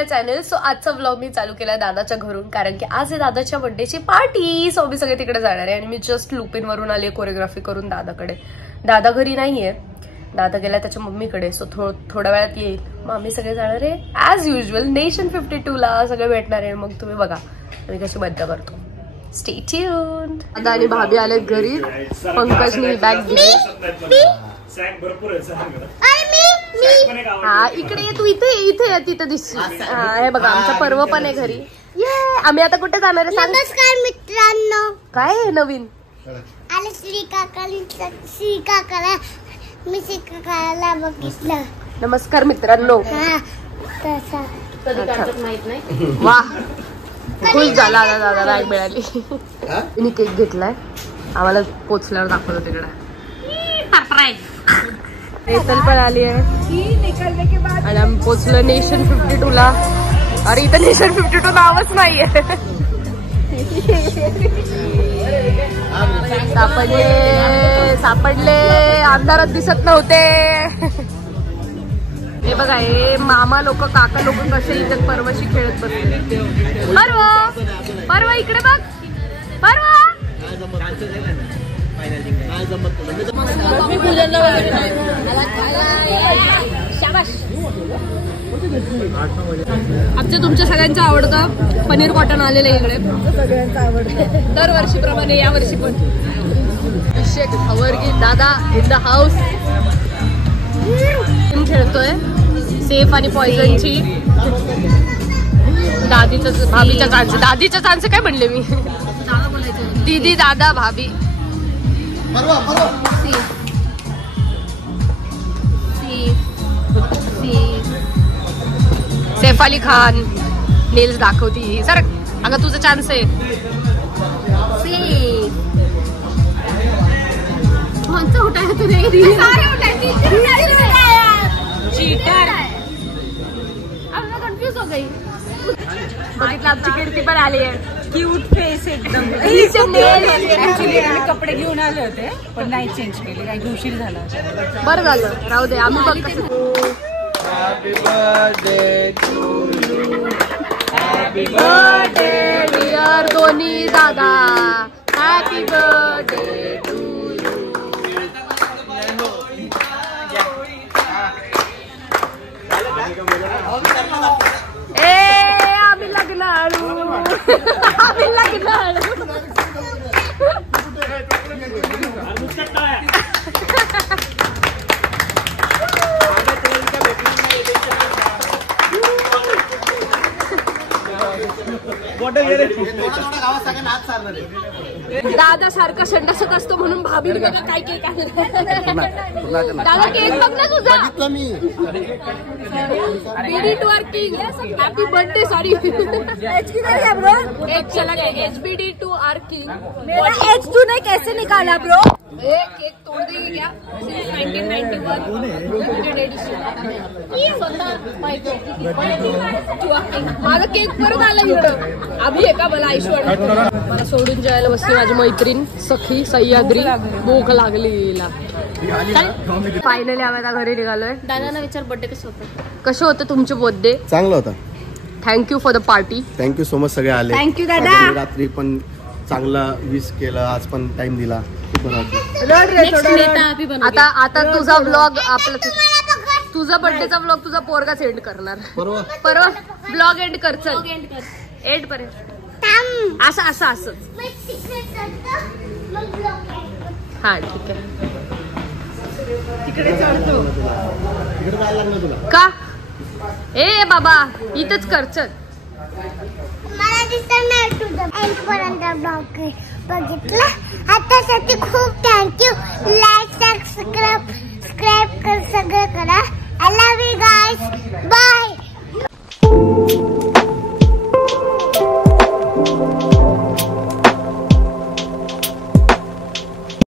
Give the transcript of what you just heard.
माय channel. So आजचा vlog मी चालू केला दादाच्या घरून, कारण की आज आहे दादाच्या बर्थडेची पार्टी. सो मी सगळे तिकडे जाणार आहे आणि मी जस्ट लुपिन वरून आली कोरिओग्राफी करून दादाकडे. दादा घरी नाहीये, दादा गेला त्याच्या मम्मीकडे. सो थोड्या वेळात येईल. मग आम्ही सगळे जाणार आहे ऍज युजल नेशन 52ला सगळे भेटणार आहे. मग तुम्ही बघा मी कशी मज्जा करतो. Stay tuned. दादा आणि भाभी आलेत घरी. पंकजनी बॅग दिली. हा इकडे ये तू, इथे तिथं दिसशील. हे बघा आमचा पर्व पण आहे घरी. ये आम्ही आता कुठे जाणार आहे सांग. नमस्कार मित्रांनो. काय आहे नवीन? आले श्रीकाकाला मी श्रीकाकाला बघितलं. नमस्कार मित्रांनो. हा तसा कधी काढत माहित नाही. वा खुश झाला दादा बॅग मिळाली. तिने केक घेतलाय, आम्हाला पोचल्यावर दाखवलं तिकडे. नेतल पण आली आहे आणि आम्ही पोचलो नेशन 52ला. अरे इथं नेशन 52 नावच नाहीये. सापडले अंधारात दिसत नव्हते. हे बघा हे मामा लोक काका लोक कसे इथं परवाशी खेळत बसले. परवा इकडे बघ. परवा आमच्या तुमच्या सगळ्यांचं आवडतं पनीर कॉटन आलेलं आहे इकडे. सगळ्यांचं आवडतं दरवर्षीप्रमाणे यावर्षी पण. अभिषेक हवरगी दादा इन द हाऊस. गेम खेळतोय सेफ आणि पॉइझनची. दादीचा चान्स काय म्हणले मी. दीदी दादा भाभी. सैफ अली खान नेल्स दाखवती. सर अगं तुझा चान्स आहे. कन्फ्यूज हो गई. बघितलं आमची कीर्ती पण आली आहे. क्यूट फेस एकदम. ऍक्च्युली आम्ही कपडे घेऊन आले होते पण नाही चेंज केले, काही उशीर झाला. बरं झालं राहू दे. आम्ही बघ कसं. Happy birthday to you. Happy birthday dear दोन्ही दादा. Happy birthday to you. आम्ही लग्नाळू. आम्ही लग्नाळू. दादा सारखा संडासत असतो म्हणून भाभी बघा काय केक आहे. दादा केक बघ ना तुझा. BD to R king. Happy birthday. Sorry H की नहीं है ब्रो. केक चला गया. HBD to R king. मेरा एच तूने कैसे निकाला ब्रो. केक तोड़ देगी क्या. 1991 माझा केक परत आला इकडं. आम्ही एका मला आयुष्य मला सोडून जायला बसली माझी मैत्रीण सखी सह्याद्री. भूक लागली. फायनली आम्ही आता घरी निघालोय. दादांना विचार बर्थडे कसं होतं. कसं होतं तुमचे बर्थडे. चांगला होता. Thank you for the party. Thank you so much. सगळे आले. थँक्यू दादा. रात्री पण चांगला विश केलं, आज पण टाइम दिला. आता तुझा ब्लॉग आपला तुझा बर्थडेचा ब्लॉग तुझा पोरगा सेंड करणार. परवा ब्लॉग एंड कर. चल एंड पर्यंत असं असं असं. हा ठीक आहे. तिकडे चढतो का. ए बाबा इथंच कर. चल मला दिसत नाही तुझं एंडपर्यंत ब्लॉग बघितलं. आतासाठी खूप थँक्यू. लाईक सबस्क्राईब कर सगळं करा. I love you guys. Bye.